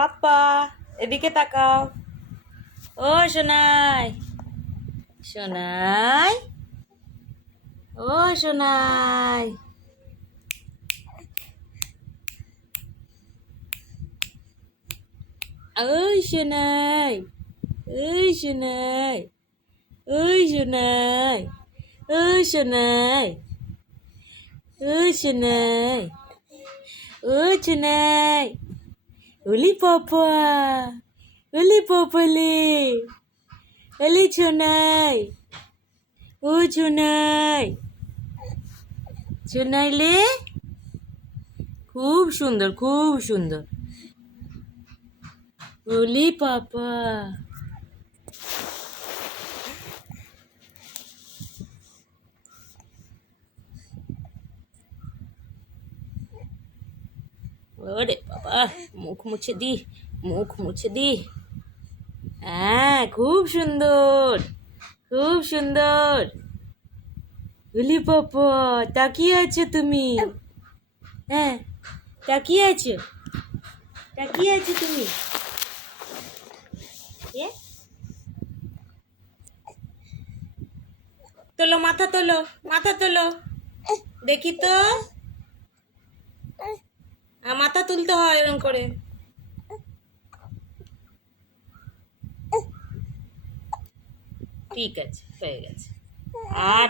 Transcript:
পাপ্পা এদিকে তাকাও। ও সোনাই, সোনাই, ও সোনাই, ওই সোনাই, ওই সোনাই, ওই সোনাই, ওই সোনাই, ওই সোনাই, ও সোনাই, ওলি পাপা, ওলি পাপালে, ওলি সোনাই, ও সোনাই, সোনাইলে খুব সুন্দর, খুব সুন্দর। ওলি পাপা, ওরে বাবা, মুখ মুছে দি, মুখ মুছে দি। হ্যাঁ, খুব সুন্দর, খুব সুন্দর। ওলি পাপা, তাকিয়ে আছো তুমি? হ্যাঁ, তাকিয়ে আছো, তাকিয়ে আছো তুমি? এ তোলো, মাথা তোলো, মাথা তোলো, দেখি তো। মাথা তুলতে হয় এরকম করে। ঠিক আছে, হয়ে গেছে। আর